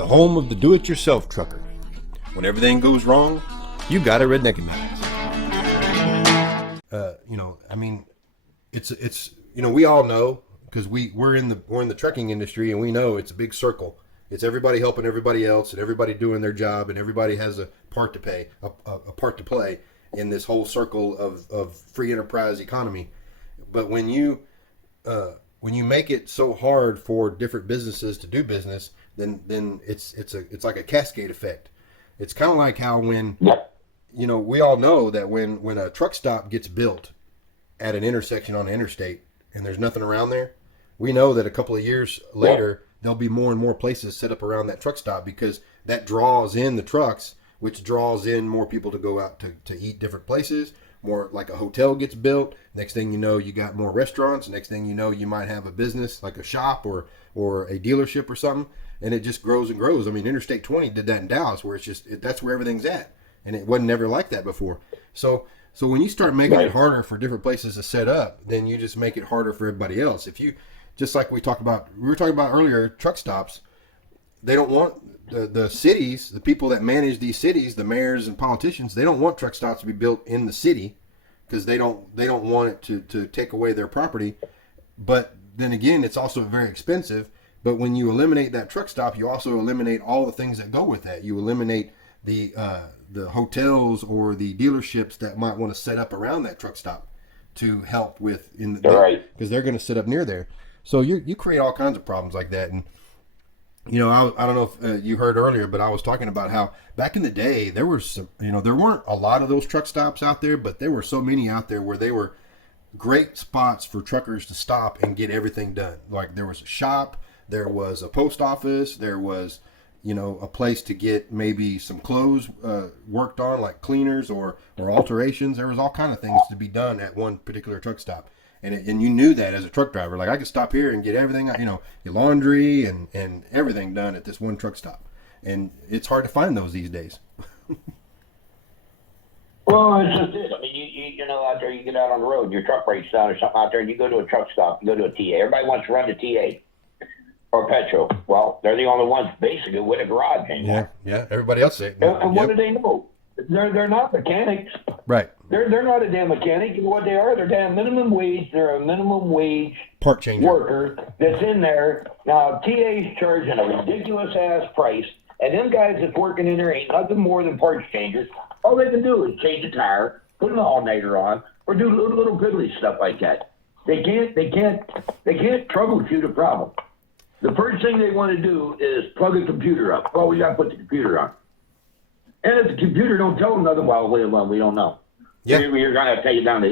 the home of the do-it-yourself trucker. When everything goes wrong, you got to Redneckanize. It's we all know, because we're in the trucking industry, and we know it's a big circle. It's everybody helping everybody else, and everybody doing their job, and everybody has a part to play in this whole circle of free enterprise economy. But when you make it so hard for different businesses to do business, then it's like a cascade effect. It's kind of like how when we all know that when a truck stop gets built at an intersection on the interstate and there's nothing around there, we know that a couple of years later there'll be more and more places set up around that truck stop, because that draws in the trucks, which draws in more people to go out to eat different places. More like a hotel gets built. Next thing you know, you got more restaurants. Next thing you know, you might have a business like a shop or a dealership or something, and it just grows and grows. I mean, Interstate 20 did that in Dallas, where that's where everything's at, and it wasn't never like that before. So when you start making it harder for different places to set up, then you just make it harder for everybody else. If you, just like we were talking about earlier, truck stops, they don't want the cities, the people that manage these cities, the mayors and politicians, they don't want truck stops to be built in the city, because they don't want it to take away their property. But then again, it's also very expensive. But when you eliminate that truck stop, you also eliminate all the things that go with that. You eliminate the hotels or the dealerships that might want to set up around that truck stop to help with because they're going to set up near there. So you create all kinds of problems like that. And I don't know if you heard earlier, but I was talking about how back in the day there were there weren't a lot of those truck stops out there, but there were so many out there where they were great spots for truckers to stop and get everything done. Like there was a shop, there was a post office, there was a place to get maybe some clothes worked on, like cleaners or alterations. There was all kind of things to be done at one particular truck stop. And you knew that as a truck driver, like I could stop here and get everything, your laundry and everything done at this one truck stop. And it's hard to find those these days. Well, it's just it. I mean, you out there, you get out on the road, your truck breaks down or something out there, and you go to a truck stop, you go to a TA. Everybody wants to run to TA or Petro. Well, they're the only ones basically with a garage anymore. Yeah. Everybody else say. And what do they know? They're not mechanics. Right. They're not a damn mechanic. You know what they are? They're damn minimum wage. They're a minimum wage part changer worker that's in there. Now, TA's charging a ridiculous ass price, and them guys that's working in there ain't nothing more than parts changers. All they can do is change a tire, put an alternator on, or do little piddly stuff like that. They can't troubleshoot a problem. The first thing they want to do is plug a computer up. Oh, we got to put the computer on. And if the computer don't tell them nothing, well, we don't know. Yeah. You're going to take it down to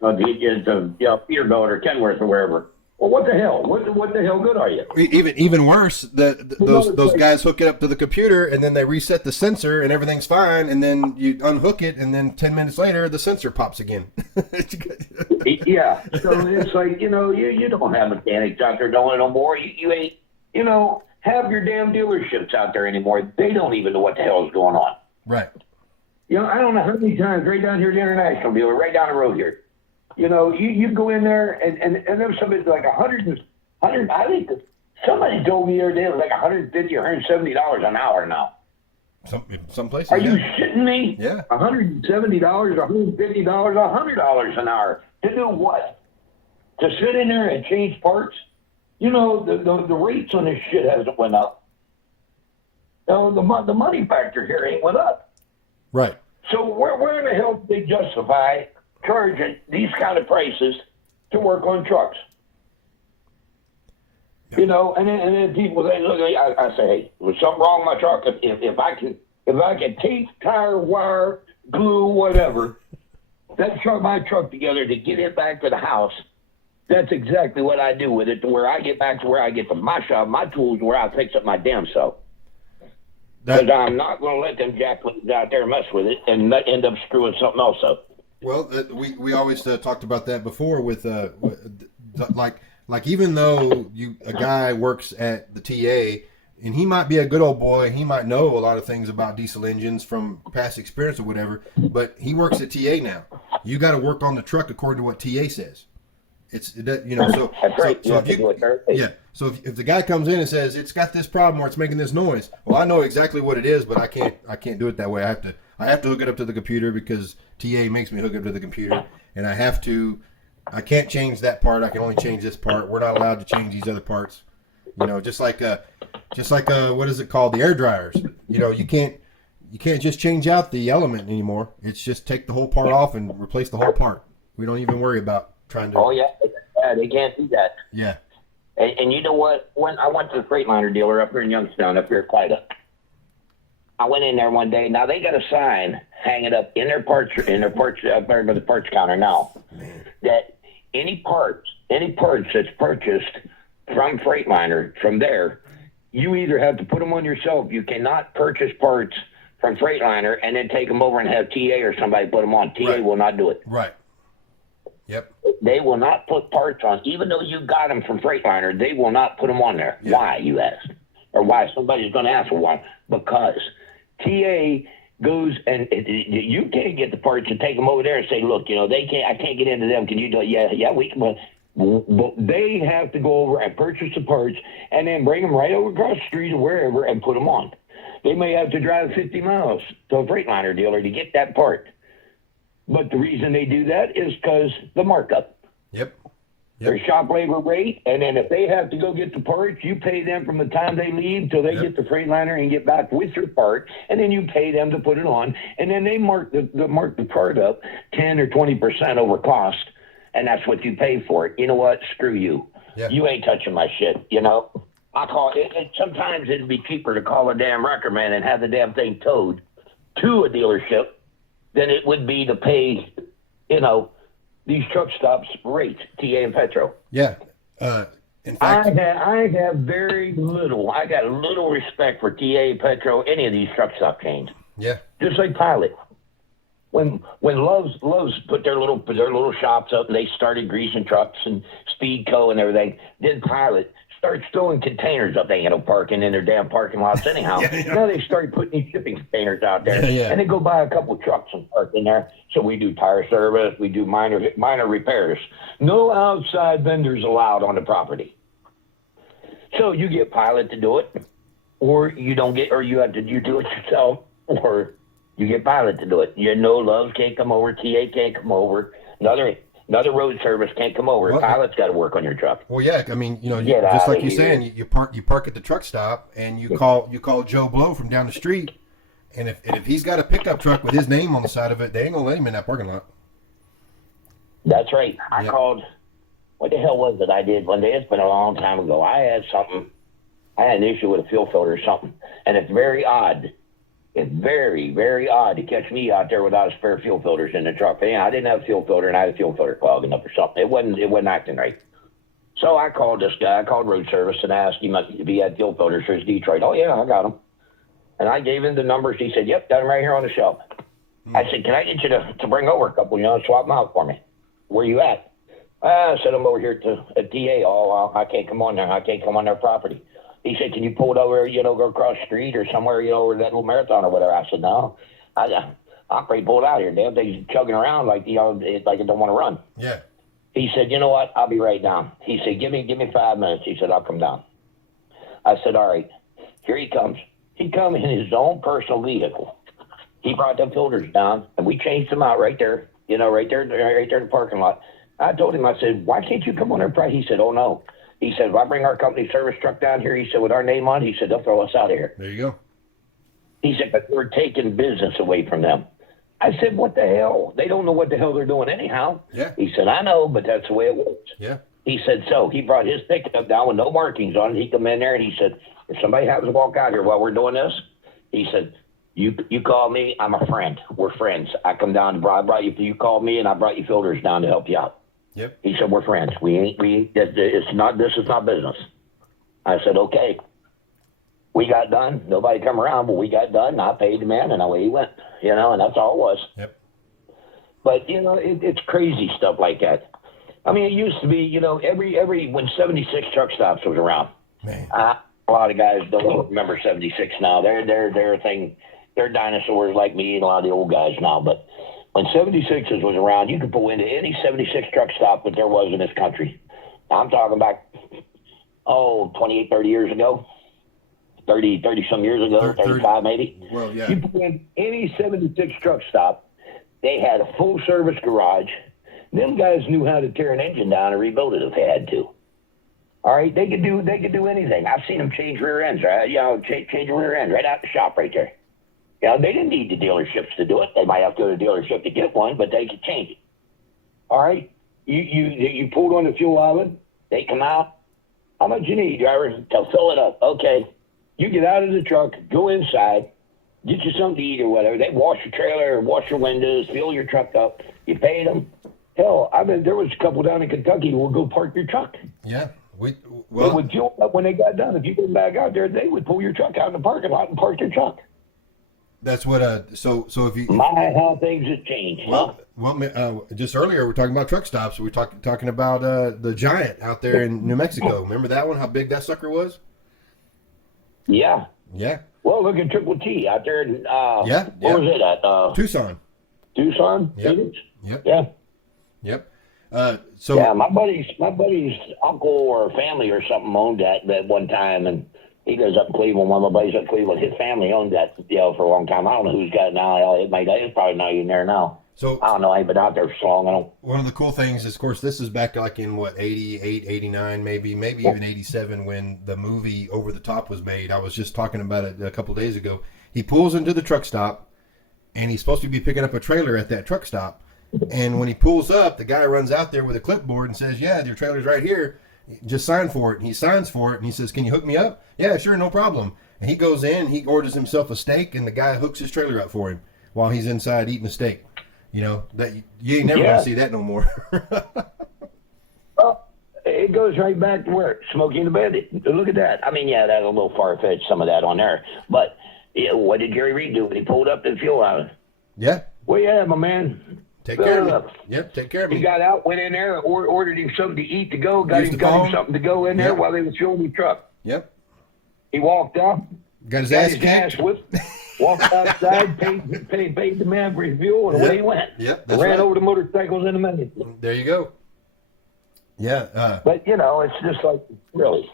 Peterbilt or Kenworth or wherever. Well, what the hell? What the hell good are you? Even worse, those guys hook it up to the computer, and then they reset the sensor, and everything's fine, and then you unhook it, and then 10 minutes later, the sensor pops again. Yeah. So it's like, you don't have mechanics out there doing it no more. You ain't, have your damn dealerships out there anymore. They don't even know what the hell is going on. Right. I don't know how many times, right down here at the International dealer, right down the road here. You go in there and there was somebody like 100, I think somebody told me the other day it was like $150 or $170 an hour now. Some places. Are you shitting me? Yeah. $170, $150, $100 an hour. To do what? To sit in there and change parts? The rates on this shit hasn't went up. The money factor here ain't went up. Right. So where in the hell do they justify charging these kind of prices to work on trucks? And then people say, look, I say, hey, there's something wrong with my truck. If I can tape, tire, wire, glue, whatever, my truck together to get it back to the house, that's exactly what I do with it, to where I get back to where I get from my shop, my tools, where I fix up my damn self. Because I'm not going to let them jacklings out there mess with it and end up screwing something else up. Well, we always talked about that before with like even though a guy works at the TA and he might be a good old boy, he might know a lot of things about diesel engines from past experience or whatever, but he works at TA now. You got to work on the truck according to what TA says. So That's right. You so have if to do it thoroughly. yeah, so if the guy comes in and says it's got this problem or it's making this noise, well, I know exactly what it is, but I can't do it that way. I have to hook it up to the computer because TA makes me hook it up to the computer, and I can't change that part. I can only change this part. We're not allowed to change these other parts. Just like what is it called? The air dryers. You can't just change out the element anymore. It's just take the whole part off and replace the whole part. We don't even worry about trying to. Oh yeah, they can't do that. Yeah. And you know what? When I went to the Freightliner dealer up here in Youngstown, up here at Clyda, I went in there one day. Now they got a sign hanging up in their parts up there by the parts counter now that any parts that's purchased from Freightliner from there, you either have to put them on yourself. You cannot purchase parts from Freightliner and then take them over and have TA or somebody put them on. TA Right. will not do it. Right. Yep. They will not put parts on, even though you got them from Freightliner. They will not put them on there. Yeah. Why, you ask, or why somebody's going to ask for one? Because TA goes and you can't get the parts and take them over there and say, look, they can't. I can't get into them. Can you do it? Yeah, we can. But they have to go over and purchase the parts and then bring them right over across the street or wherever and put them on. They may have to drive 50 miles to a Freightliner dealer to get that part. But the reason they do that is because the markup. Yep. Their shop labor rate, and then if they have to go get the parts, you pay them from the time they leave till they Yep. get the Freightliner and get back with your part, and then you pay them to put it on, and then they mark the part up 10 or 20% over cost, and that's what you pay for it. You know what? Screw you. Yeah. You ain't touching my shit. I call it. Sometimes it'd be cheaper to call a damn wrecker man and have the damn thing towed to a dealership than it would be to pay, these truck stops rates, TA and Petro. Yeah. In fact, I have very little. I got little respect for TA, Petro, any of these truck stop chains. yeah. Just like Pilot. When Love's put their little shops up and they started greasing trucks and Speedco and everything, then Pilot starts throwing containers up. They ain't no parking in their damn parking lots anyhow. Yeah. Now they start putting these shipping containers out there, Yeah. and they go buy a couple trucks and park in there. So we do tire service, we do minor repairs. No outside vendors allowed on the property. So you get Pilot to do it, or you don't get, or you do it yourself, or you get Pilot to do it. Loves can't come over, TA can't come over, another road service can't come over. Well, Pilot's got to work on your truck. Well, yeah. I mean, Get just outta like you're here. saying, you park at the truck stop, and you call Joe Blow from down the street, and if he's got a pickup truck with his name on the side of it, they ain't gonna let him in that parking lot. That's right. I Yep. called. What the hell was it I did one day? It's been a long time ago. I had an issue with a fuel filter or something, and it's very odd. It's very, very odd to catch me out there without a spare fuel filters in the truck. I didn't have a fuel filter, and I had a fuel filter clogging up or something. It wasn't acting right. So I called this guy. I called road service and asked him if he had fuel filters for his Detroit. Oh yeah, I got them. And I gave him the numbers. He said, "Yep, got them right here on the shelf." I said, "Can I get you to bring over a couple? Swap them out for me. Where you at?" I said, "I'm over here a DA. Oh, I can't come on there. I can't come on their property." He said, "Can you pull it over, go across the street or somewhere, where that little marathon or whatever?" I said, "No, I'll probably pull it out here. Damn thing's chugging around like, like it don't want to run." Yeah. He said, "You know what? I'll be right down." He said, give me 5 minutes. He said, "I'll come down." I said, "All right." Here he comes. He come in his own personal vehicle. He brought the filters down, and we changed them out right there, right there in the parking lot. I told him, I said, "Why can't you come on there?" He said, "Oh, no." He said, "If I bring our company service truck down here," he said, "with our name on it," he said, "they'll throw us out of here." There you go. He said, "But we're taking business away from them." I said, "What the hell? They don't know what the hell they're doing anyhow." Yeah. He said, "I know, but that's the way it works." Yeah. He said, so he brought his pickup down with no markings on it. He come in there and he said, "If somebody happens to walk out here while we're doing this," he said, you call me. I'm a friend. We're friends. I come down I brought you. You called me and I brought you filters down to help you out." Yep. He said, "We're friends. This is not business." I said, "Okay." We got done. Nobody come around, but we got done. And I paid the man, and away he went. And that's all it was. Yep. But it's crazy stuff like that. I mean, it used to be, every when 76 truck stops was around. Man. A lot of guys don't remember 76 now. They're dinosaurs like me and a lot of the old guys now. But when 76s was around, you could pull into any 76 truck stop that there was in this country. Now, I'm talking about, 28, 30 years ago. 30 some years ago, 35 maybe. Well, yeah. You put in any 76 truck stop, they had a full service garage. Them guys knew how to tear an engine down and rebuild it if they had to. All right, they could do anything. I've seen them change rear ends, right? Change a rear end right out the shop right there. They didn't need the dealerships to do it. They might have to go to the dealership to get one, but they could change it. All right, you pulled on the fuel island. They come out. How much you need, driver? To fill it up. Okay. You get out of the truck, go inside, get you something to eat or whatever. They wash your trailer, wash your windows, fill your truck up. You paid them. Hell, there was a couple down in Kentucky who would go park your truck. Yeah. They would fuel up when they got done. If you go back out there, they would pull your truck out in the parking lot and park your truck. That's what. So if you. How things have changed. Well, just earlier we're talking about truck stops. We're talking about the Giant out there in New Mexico. Remember that one? How big that sucker was? Yeah. Yeah. Well, look at Triple T out there. Where was it at? Tucson. Tucson. Yep. Phoenix? Yep. Yeah. Yep. My buddy's uncle or family or something owned that one time, and he goes up to Cleveland. One of my buddies up in Cleveland, his family owned that for a long time. I don't know who's got it now. It's probably not even there now. So I don't know. I ain't been out there for so long. One of the cool things is, of course, this is back like in 88, 89, maybe even 87 when the movie Over the Top was made. I was just talking about it a couple of days ago. He pulls into the truck stop, and he's supposed to be picking up a trailer at that truck stop. And when he pulls up, the guy runs out there with a clipboard and says, "Yeah, your trailer's right here. Just sign for it." And he signs for it, and he says, "Can you hook me up?" "Yeah, sure, no problem." And he goes in, he orders himself a steak, and the guy hooks his trailer up for him while he's inside eating a steak. That you ain't never gonna see that no more. Well, it goes right back to where Smokey and the Bandit. Look at that. I mean, yeah, that's a little far fetched, some of that on there. But what did Jerry Reed do when he pulled up the fuel island? Yeah. Well, yeah, my man. Take care of me. Yep, take care of me. He got out, went in there, ordered him something to eat to go, got him something to go in there while they was fueling the truck. Yep. He walked up, got his ass whipped, walked outside, paid the man for his fuel, and away he went. Yep, ran over the motorcycles in a minute. There you go. Yeah. But it's just like really.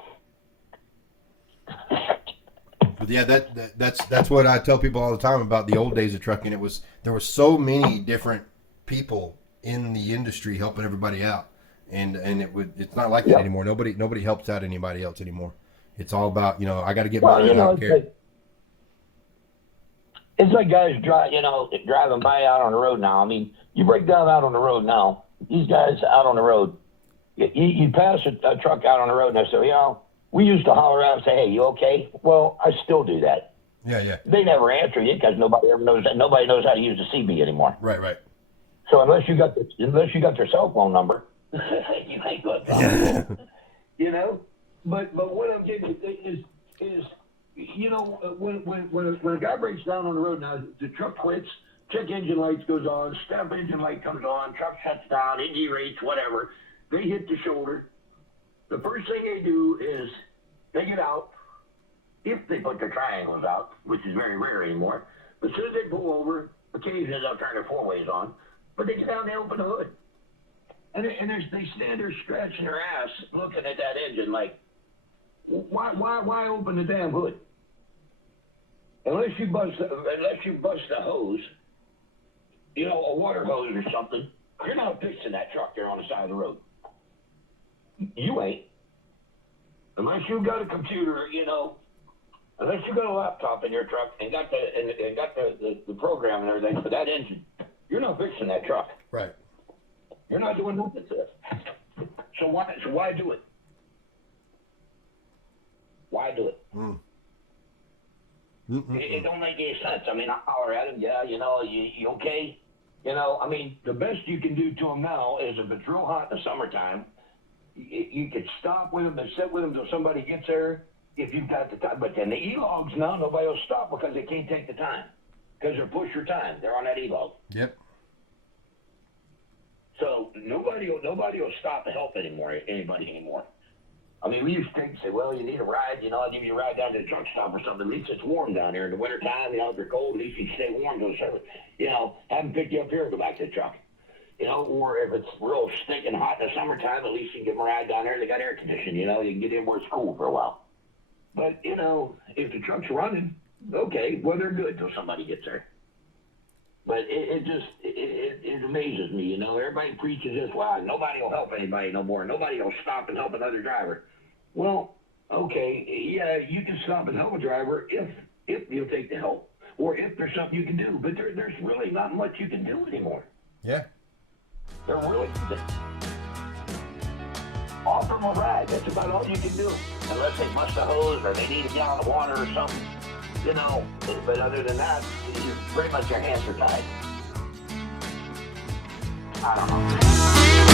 But yeah, that's what I tell people all the time about the old days of trucking. There were so many different people in the industry helping everybody out, and it's not like that anymore. Nobody helps out anybody else anymore. It's all about I got to get mine. I don't care. It's like guys driving by out on the road now. I mean, you break down out on the road now. These guys out on the road, you pass a truck out on the road, and I say, we used to holler out and say, "Hey, you okay?" Well, I still do that. Yeah. They never answer you because nobody knows how to use the CB anymore. Right. So unless you got their cell phone number, you ain't good. But what I'm getting is when a guy breaks down on the road now, the truck quits, check engine lights goes on, step engine light comes on, truck shuts down, engine rates, whatever. They hit the shoulder. The first thing they do is they get out, if they put their triangles out, which is very rare anymore. But as soon as they pull over, occasionally they'll turn their four ways on, but they get down and they open the hood. And they stand there scratching their ass looking at that engine like, why open the damn hood? Unless you bust the hose, a water hose or something, you're not fixing that truck there on the side of the road. You ain't. Unless you got a computer, unless you got a laptop in your truck and got the program and everything for that engine, you're not fixing that truck. Right. You're not doing nothing to it. So why do it? Why do it? It don't make any sense. I mean, I holler at him, you okay? I mean, the best you can do to them now is if it's real hot in the summertime, you could stop with them and sit with them till somebody gets there if you've got the time. But then the E-logs now, nobody will stop because they can't take the time because they're pusher time. They're on that E-log. Yep. So nobody will stop to help anybody anymore. I mean, we used to say, well, you need a ride, I'll give you a ride down to the truck stop or something. At least it's warm down here in the wintertime, if you're cold, at least you can stay warm to the service. Have them pick you up here and go back to the truck. Or if it's real stinking hot in the summertime, at least you can give them a ride down there. They got air conditioning, you can get in where it's cool for a while. But, if the truck's running, okay, well, they're good till somebody gets there. But it amazes me, Everybody preaches this, well, nobody will help anybody no more. Nobody will stop and help another driver. Well, okay, yeah, you can stop and help a driver if you'll take the help, or if there's something you can do. But there's really not much you can do anymore. Yeah. There really isn't. Offer them a ride. That's about all you can do, unless they bust a hose or they need a gallon of water or something. But other than that, pretty much your hands are tied. I don't know.